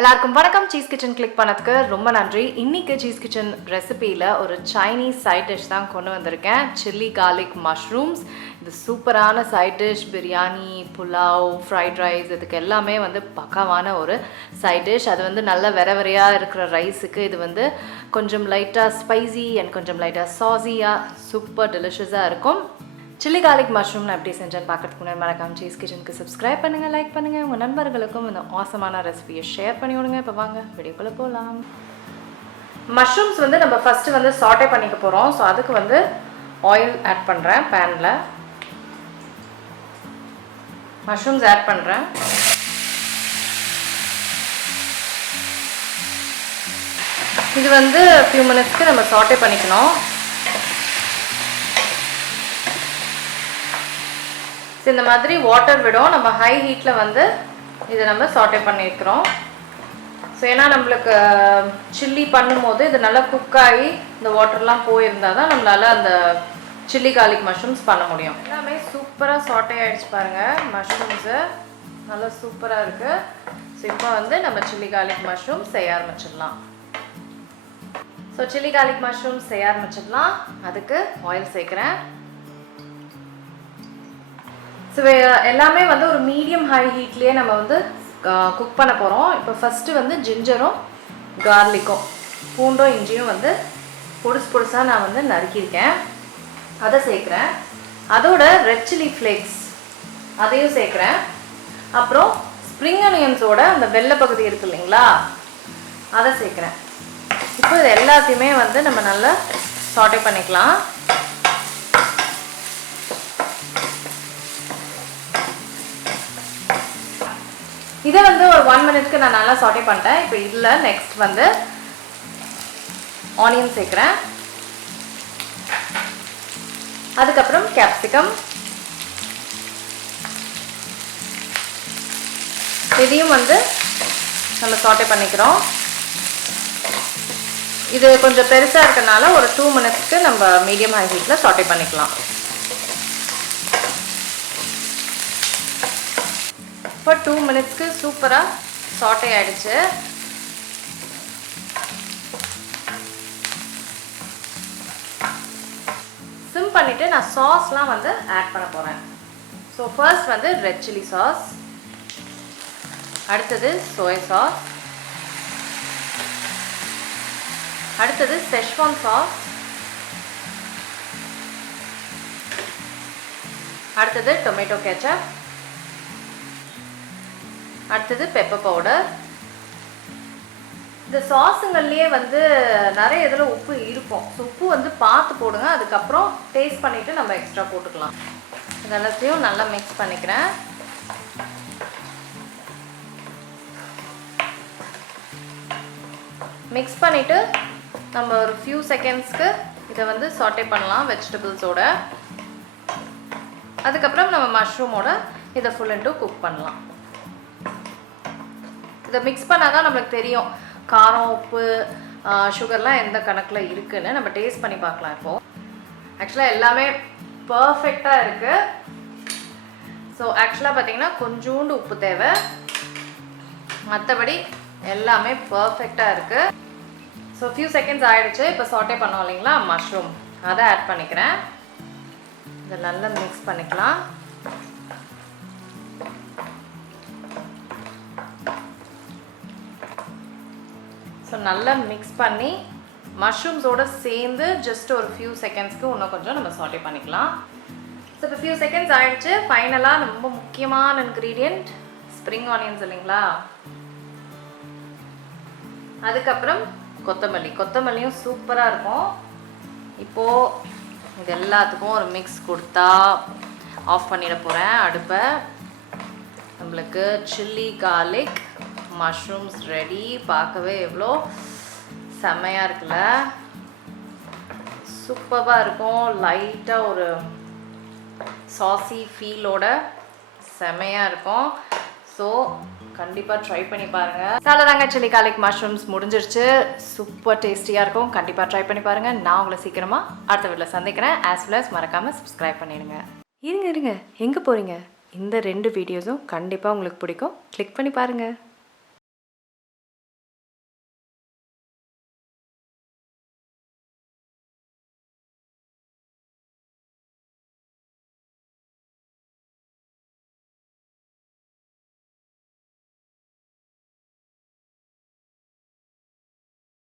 எல்லாருக்கும் வணக்கம். Cheese kitchen click பண்ணதுக்கு ரொம்ப நன்றி. இன்னைக்கு சீஸ் கிச்சன் ரெசிபியில் ஒரு சைனீஸ் சைட் டிஷ் தான் கொண்டு வந்திருக்கேன். Chilli garlic mushrooms. இது சூப்பரான side dish. Biryani, pulao, fried rice இதுக்கு எல்லாமே பக்காவான ஒரு சைட் டிஷ். அது நல்ல வெரையாக இருக்கிற ரைஸுக்கு இது கொஞ்சம் லைட்டாக ஸ்பைசி அண்ட் கொஞ்சம் லைட்டாக சாஸியாக சூப்பர் டெலிஷியஸாக இருக்கும். சில்லி கார்லிக் மஷ்ரூம் நான் எப்படி செஞ்சேன்னு பார்க்கறதுக்கு முன்னாடி மறக்காம சீஸ் கிச்சனுக்கு சப்ஸ்கிரைப் பண்ணுங்கள், லைக் பண்ணுங்கள், உங்கள் நண்பர்களுக்கும் இந்த ஆசமான ரெசிபியை ஷேர் பண்ணி விடுங்க. இப்போ வாங்க வீடியோக்குள்ளே போகலாம். மஷ்ரூம்ஸ் நம்ம ஃபஸ்ட்டு சாட்டே பண்ணிக்க போகிறோம். ஸோ அதுக்கு ஆயில் ஆட் பண்ணுறேன். பேனில் மஷ்ரூம்ஸ் ஆட் பண்ணுறேன். இது ஃபியூ மினிட்ஸ்க்கு நம்ம சாட்டே பண்ணிக்கணும். இந்த மாதிரி வாட்டர் விடும். நம்ம ஹை ஹீட்டில் இதை நம்ம சாட்டே பண்ணியிருக்கிறோம். ஸோ ஏன்னா நம்மளுக்கு சில்லி பண்ணும்போது இது நல்லா குக் ஆகி இந்த வாட்டர்லாம் போயிருந்தால் தான் நம்மளால் அந்த சில்லி கார்லிக் மஷ்ரூம்ஸ் பண்ண முடியும். எல்லாமே சூப்பராக சாட்டே ஆகிடுச்சு பாருங்கள். மஷ்ரூம்ஸு நல்லா சூப்பராக இருக்குது. ஸோ இப்போ நம்ம சில்லி கார்லிக் மஷ்ரூம் செய்ய ஆரம்பிச்சிடலாம். ஸோ சில்லி கார்லிக் மஷ்ரூம் செய்ய ஆரம்பிச்சிடலாம். அதுக்கு ஆயில் சேர்க்குறேன். ஸோ எல்லாமே ஒரு மீடியம் ஹை ஹீட்லேயே நம்ம குக் பண்ண போகிறோம். இப்போ ஃபஸ்ட்டு ஜிஞ்சரும் கார்லிக்கும் பூண்டும் இஞ்சியும் பொடுசாக நான் நறுக்கியிருக்கேன். அதை சேர்க்குறேன். அதோட ரெட் சில்லி ஃப்ளேக்ஸ் அதையும் சேர்க்குறேன். அப்புறம் ஸ்ப்ரிங் ஆனியன்ஸோட அந்த வெள்ளை பகுதி இருக்குது இல்லைங்களா, அதை சேர்க்குறேன். இப்போ இது எல்லாத்தையுமே நம்ம நல்லா சாட்டே பண்ணிக்கலாம். இதை ஒரு 1 மினிட்க்கு நான் நல்லா சாட்டே பண்ணிட்டேன். இப்போ இதில் நெக்ஸ்ட் ஆனியன் சேர்க்குறேன். அதுக்கப்புறம் கேப்சிகம், இதையும் நம்ம சாட்டே பண்ணிக்கிறோம். இது கொஞ்சம் பெருசாக இருக்கனால ஒரு 2 மினிட்ஸ்க்கு நம்ம மீடியம் ஹை ஹீட்டில் சாட்டே பண்ணிக்கலாம். இப்போ 2 மினிட்ஸ்க்கு சூப்பராக சாட்டே ஆகிடுச்சு. சிம் பண்ணிவிட்டு நான் சாஸ்லாம் ஆட் பண்ண போகிறேன். So first red chilli sauce, அடுத்தது சோயா சாஸ், அடுத்தது Schezwan சாஸ், அடுத்தது டொமேட்டோ கெச்சப், அடுத்தது பெப்பர் பவுடர். இந்த சாஸுங்கள்லேயே நிறைய இதில் உப்பு இருக்கும். ஸோ உப்பு பார்த்து போடுங்க. அதுக்கப்புறம் டேஸ்ட் பண்ணிவிட்டு நம்ம எக்ஸ்ட்ரா போட்டுக்கலாம். இதெல்லாத்தையும் நல்லா மிக்ஸ் பண்ணிக்கிறேன். மிக்ஸ் பண்ணிவிட்டு நம்ம ஒரு ஃபியூ செகண்ட்ஸ்க்கு இதை சாட்டே பண்ணலாம் வெஜிடபிள்ஸோட. அதுக்கப்புறம் நம்ம மஷ்ரூமோட இதை ஃபுல் அண்ட் குக் பண்ணலாம். இதை மிக்ஸ் பண்ணால் தான் நம்மளுக்கு தெரியும் காரம், உப்பு, சுகர்லாம் எந்த கணக்கில் இருக்குதுன்னு. நம்ம டேஸ்ட் பண்ணி பார்க்கலாம். இப்போது ஆக்சுவலாக எல்லாமே பர்ஃபெக்டாக இருக்குது. ஸோ ஆக்சுவலாக பார்த்திங்கன்னா கொஞ்சோண்டு உப்பு தேவை, மற்றபடி எல்லாமே பர்ஃபெக்டாக இருக்குது. ஸோ ஃபியூ செகண்ட்ஸ் ஆகிடுச்சு. இப்போ சாட்டே பண்ணோம் இல்லைங்களா மஷ்ரூம், அதை ஆட் பண்ணிக்கிறேன். இதை நல்லா மிக்ஸ் பண்ணிக்கலாம். ஸோ நல்லா மிக்ஸ் பண்ணி மஷ்ரூம்ஸோடு சேர்ந்து ஜஸ்ட் ஒரு ஃபியூ செகண்ட்ஸ்க்கு இன்னும் கொஞ்சம் நம்ம சாட்டே பண்ணிக்கலாம். ஸோ இப்போ ஃபியூ செகண்ட்ஸ் ஆகிடுச்சு. ஃபைனலாக ரொம்ப முக்கியமான இன்க்ரீடியண்ட் ஸ்ப்ரிங் ஆனியன்ஸ் இல்லைங்களா, அதுக்கப்புறம் கொத்தமல்லியும் சூப்பராக இருக்கும். இப்போது இது எல்லாத்துக்கும் ஒரு மிக்ஸ் கொடுத்தா ஆஃப் பண்ணிட போகிறேன் அடுப்பை. நம்மளுக்கு சில்லி கார்லிக் மஷ்ரூம்ஸ் ரெடி. பார்க்கவே எவ்வளோ செம்மையாக இருக்குல்ல, சூப்பராக இருக்கும். லைட்டாக ஒரு சாஸி ஃபீலோட செம்மையாக இருக்கும். ஸோ கண்டிப்பாக ட்ரை பண்ணி பாருங்கள். சாலதாங்க சில்லி கார்லிக் மஷ்ரூம்ஸ் முடிஞ்சிருச்சு. சூப்பர் டேஸ்டியாக இருக்கும். கண்டிப்பாக ட்ரை பண்ணி பாருங்கள். நான் உங்களை சீக்கிரமாக அடுத்த வீட்டில் சந்திக்கிறேன். ஆஸ் வெல் அஸ் மறக்காமல் சப்ஸ்கிரைப் பண்ணிடுங்க. இருங்க எங்கே போகிறீங்க? இந்த 2 வீடியோஸும் கண்டிப்பாக உங்களுக்கு பிடிக்கும். கிளிக் பண்ணி பாருங்கள்.